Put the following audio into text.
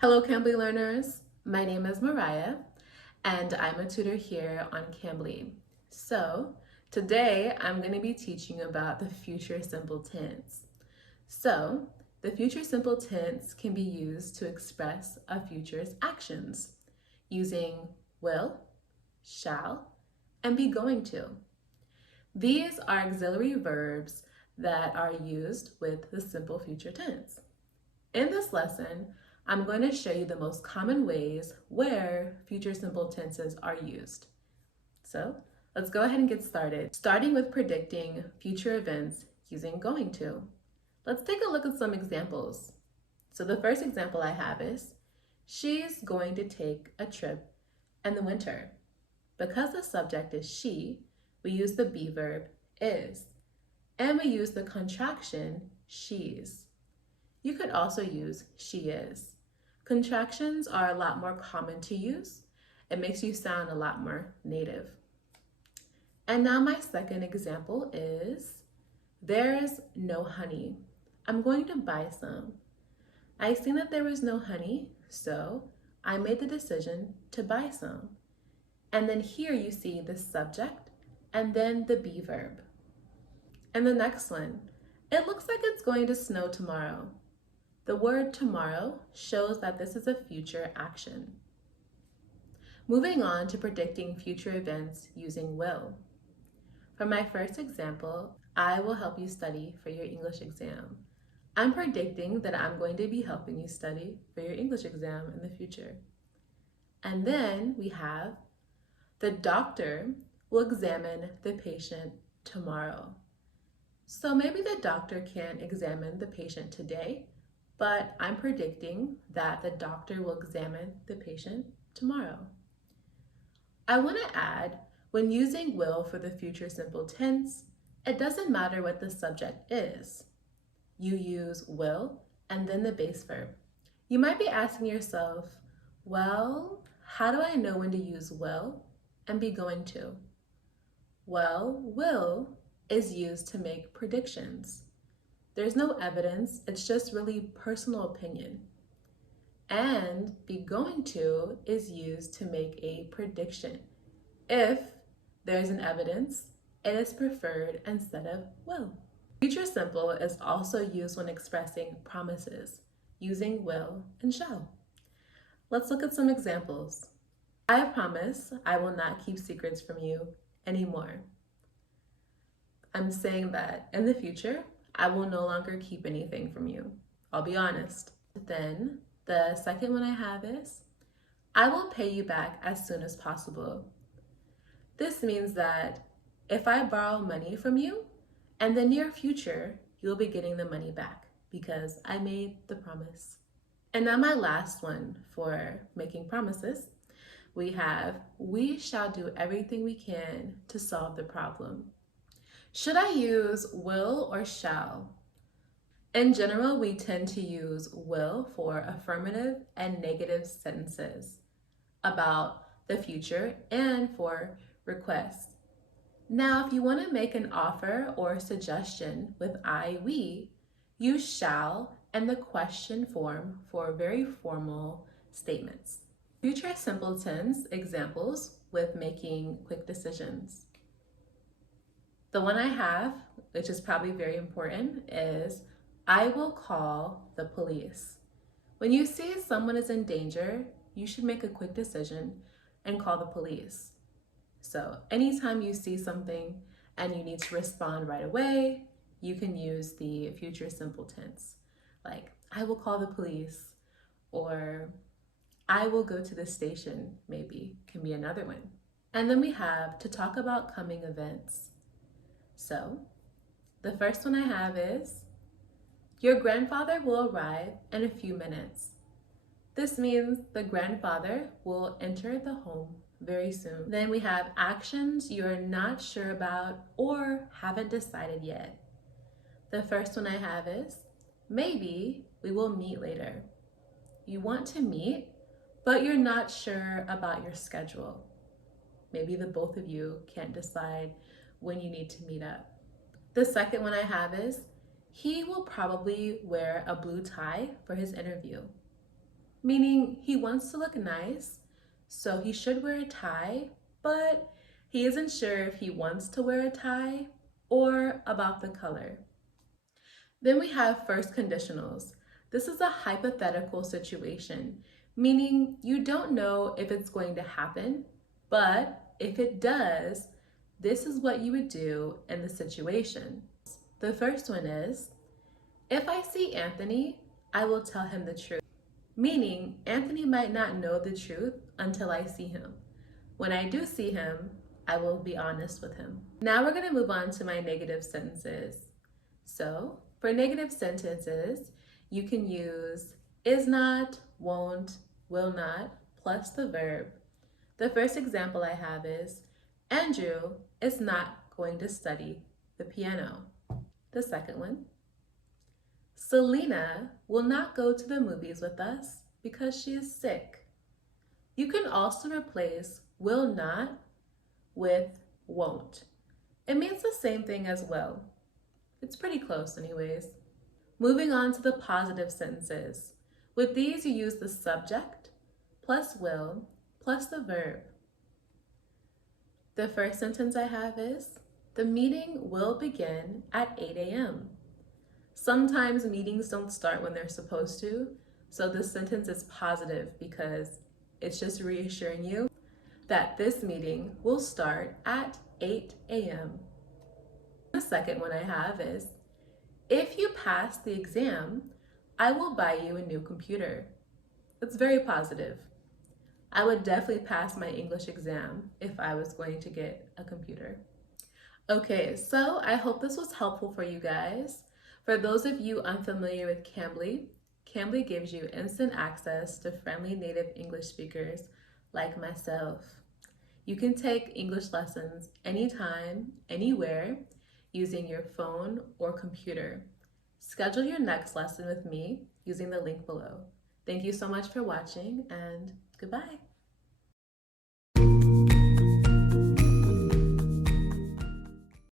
Hello, Cambly learners. My name is Mariah, and I'm a tutor here on Cambly. So today I'm going to be teaching about the future simple tense. So the future simple tense can be used to express a future's actions using will, shall, and be going to. These are auxiliary verbs that are used with the simple future tense. In this lesson, I'm going to show you the most common ways where future simple tenses are used. So let's go ahead and get started, starting with predicting future events using going to. Let's take a look at some examples. So the first example I have is, she's going to take a trip in the winter. Because the subject is she, we use the be verb is, and we use the contraction she's. You could also use she is. Contractions are a lot more common to use. It makes you sound a lot more native. And now my second example is, there's no honey. I'm going to buy some. I seen that there was no honey, so I made the decision to buy some. And then here you see the subject and then the be verb. And the next one, it looks like it's going to snow tomorrow. The word tomorrow shows that this is a future action. Moving on to predicting future events using will. For my first example, I will help you study for your English exam. I'm predicting that I'm going to be helping you study for your English exam in the future. And then we have, the doctor will examine the patient tomorrow. So maybe the doctor can't examine the patient today, but I'm predicting that the doctor will examine the patient tomorrow. I want to add, when using will for the future simple tense, it doesn't matter what the subject is. You use will and then the base verb. You might be asking yourself, well, how do I know when to use will and be going to? Well, will is used to make predictions. There's no evidence, it's just really personal opinion. And be going to is used to make a prediction. If there's an evidence, it is preferred instead of will. Future simple is also used when expressing promises, using will and shall. Let's look at some examples. I promise I will not keep secrets from you anymore. I'm saying that in the future, I will no longer keep anything from you. I'll be honest. Then the second one I have is, I will pay you back as soon as possible. This means that if I borrow money from you, in the near future, you'll be getting the money back because I made the promise. And now my last one for making promises, we have, we shall do everything we can to solve the problem. Should I use will or shall? In general, we tend to use will for affirmative and negative sentences about the future and for requests. Now, if you want to make an offer or suggestion with I, we, use shall and the question form for very formal statements. Future simple tense examples with making quick decisions. The one I have, which is probably very important, is I will call the police. When you see someone is in danger, you should make a quick decision and call the police. So anytime you see something and you need to respond right away, you can use the future simple tense. Like, I will call the police, or I will go to the station, maybe, can be another one. And then we have to talk about coming events. So the first one I have is, your grandfather will arrive in a few minutes. This means the grandfather will enter the home very soon. Then we have actions you're not sure about or haven't decided yet. The first one I have is, maybe we will meet later. You want to meet, but you're not sure about your schedule. Maybe the both of you can't decide when you need to meet up. The second one I have is, he will probably wear a blue tie for his interview. meaning he wants to look nice, so he should wear a tie, but he isn't sure if he wants to wear a tie or about the color. Then we have first conditionals. This is a hypothetical situation, meaning you don't know if it's going to happen, but if it does, this is what you would do in the situation. The first one is, if I see Anthony, I will tell him the truth. Meaning, Anthony might not know the truth until I see him. When I do see him, I will be honest with him. Now we're gonna move on to my negative sentences. So, for negative sentences, you can use is not, won't, will not, plus the verb. The first example I have is, Andrew is not going to study the piano. The second one, Selena will not go to the movies with us because she is sick. You can also replace will not with won't. It means the same thing as well. It's pretty close anyways. Moving on to the positive sentences. With these, you use the subject plus will plus the verb. The first sentence I have is, the meeting will begin at 8 a.m. Sometimes meetings don't start when they're supposed to, so this sentence is positive because it's just reassuring you that this meeting will start at 8 a.m. The second one I have is, if you pass the exam, I will buy you a new computer. It's very positive. I would definitely pass my English exam if I was going to get a computer. Okay, so I hope this was helpful for you guys. For those of you unfamiliar with Cambly, Cambly gives you instant access to friendly native English speakers like myself. You can take English lessons anytime, anywhere, using your phone or computer. Schedule your next lesson with me using the link below. Thank you so much for watching, and goodbye.